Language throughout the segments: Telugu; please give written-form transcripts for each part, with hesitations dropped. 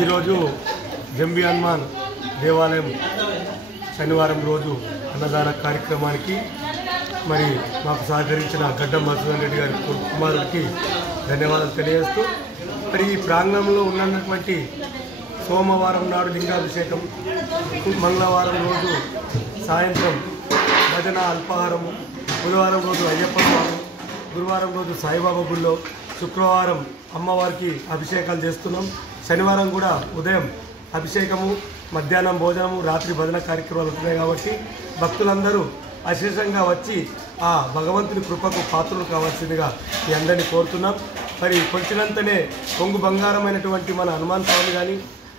ఈరోజు జంబి హనుమాన్ దేవాలయం శనివారం రోజు అన్నదాన కార్యక్రమానికి మరి మాకు సహకరించిన గడ్డం మధుసూదన్ రెడ్డి గారి కుమారుడికి ధన్యవాదాలు తెలియజేస్తూ మరి ఈ ప్రాంగణంలో ఉన్నటువంటి సోమవారం నాడు లింగాభిషేకం, మంగళవారం రోజు సాయంత్రం భజన అల్పాహారము, బుధవారం రోజు అయ్యప్ప స్వామి, గురువారం రోజు సాయిబాబా గుళ్ళో, శుక్రవారం అమ్మవారికి అభిషేకాలు చేస్తున్నాం. శనివారం కూడా ఉదయం అభిషేకము, మధ్యాహ్నం భోజనము, రాత్రి భజన కార్యక్రమాలు ఉంటున్నాయి. కాబట్టి భక్తులందరూ అశేషంగా వచ్చి ఆ భగవంతుని కృపకు పాత్రలు కావాల్సిందిగా మీ అందరినీ కోరుతున్నాం. మరి కొంచెంతనే కొంగు బంగారమైనటువంటి మన హనుమాన్ స్వామి కానీ,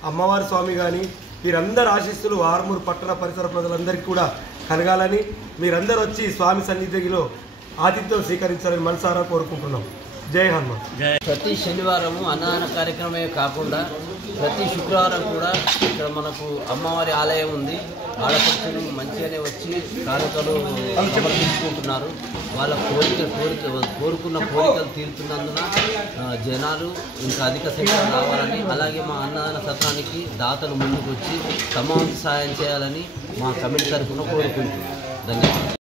అమ్మవారి స్వామి కానీ వీరందరి ఆశీస్సులు ఆర్మూరు పట్టణ పరిసర ప్రజలందరికీ కూడా కలగాలని, మీరందరూ వచ్చి స్వామి సన్నిధిలో ఆతిథ్యం స్వీకరించాలని మనసారా కోరుకుంటున్నాం. జై హనుమాన్. ప్రతి శనివారము అన్నదాన కార్యక్రమమే కాకుండా ప్రతి శుక్రవారం కూడా ఇక్కడ మనకు అమ్మవారి ఆలయం ఉంది. ఆడపడుచులు మంచిగానే వచ్చి కానుకలు సమర్పించుకుంటున్నారు. వాళ్ళ కోరుకున్న కోరికలు తీరుతున్నందున జనాలు ఇంకా అధిక సంఖ్యలో రావాలని, అలాగే మా అన్నదాన సత్రానికి దాతలు ముందుకు వచ్చి తమ వంతు సాయం చేయాలని మా కమిటీ తరఫున కోరుకుంటున్నాం. ధన్యవాదాలు.